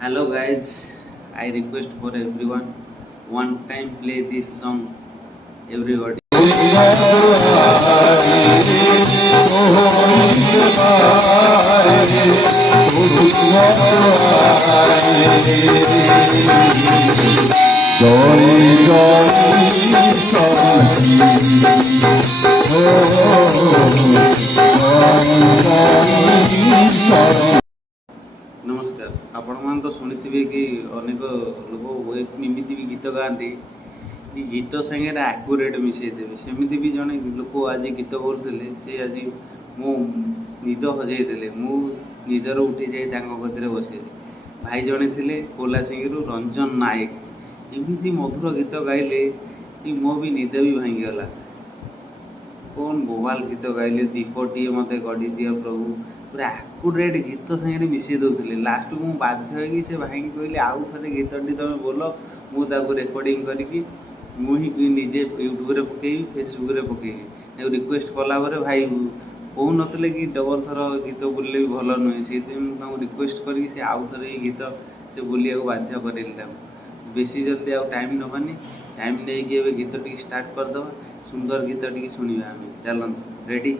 Hello guys, I request for everyone one time play this song everybody. नमस्कार आपण मान तो शुणिथिबे कि अनेक लोक एमती भी गीत गाती गीत संगे आक्यूरेट मिसई देवे सेमती भी जड़े लोक आज गीत बोलते से आज मो निद हजेदे मु निदर उठी जाए गति बसैली भाई जड़े थे कोला सिंह रंजन नायक एमती मधुर गीत गाइले कि मो भी निद भी भांगीगला कौन बोबाल गीत गाइले दीपटी मत गढ़ी दियो प्रभु पूरा आक्यूरेट गीत सागर मिसई दौले लास्ट को बाध्य हो से भाई कहली आउ थे गीतटी तुम बोल मुझे रेकर्डिंग करके मुझे निजे यूट्यूब पकईबी फेसबुक पकईबी रिक्वेस्ट कला भाई कहू नी कि डबल थर गीत बोलले भी भल नुहे से रिक्वेस्ट करके आउ थे गीत से बोलिया बाध्य कर बेसी जल्दी आउ टाइम नबानी टाइम नहीं गीत टी स्टार्ट करदे सुंदर गीत टी शुणा आम चलते रेडी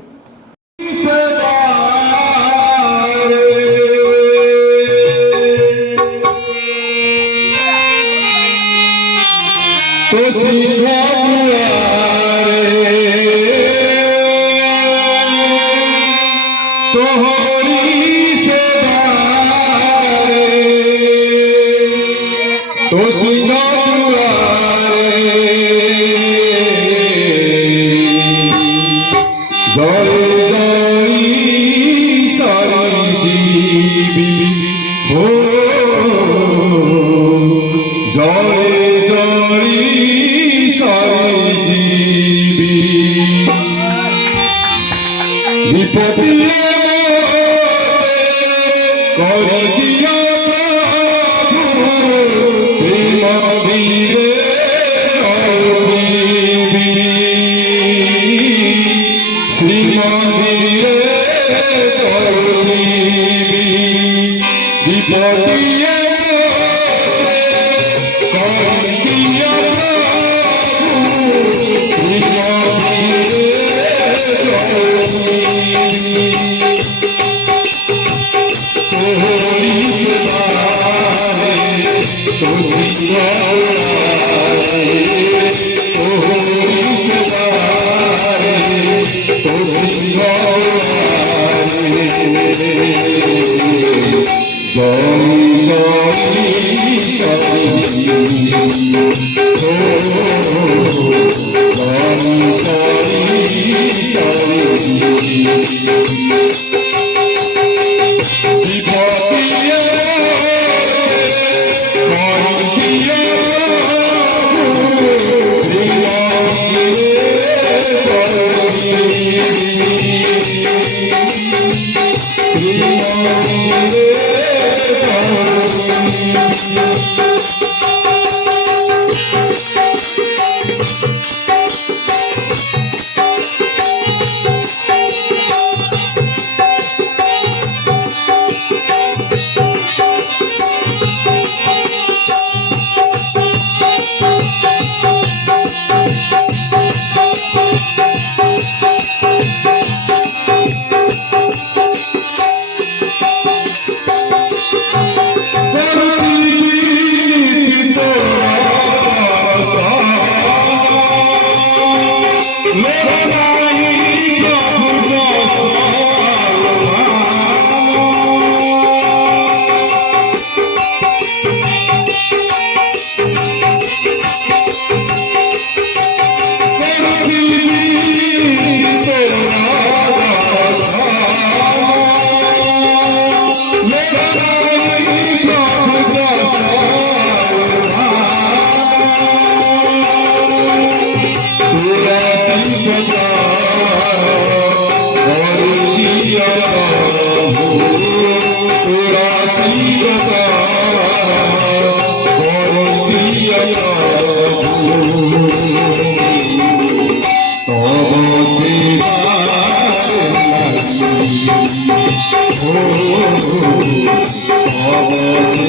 Oh,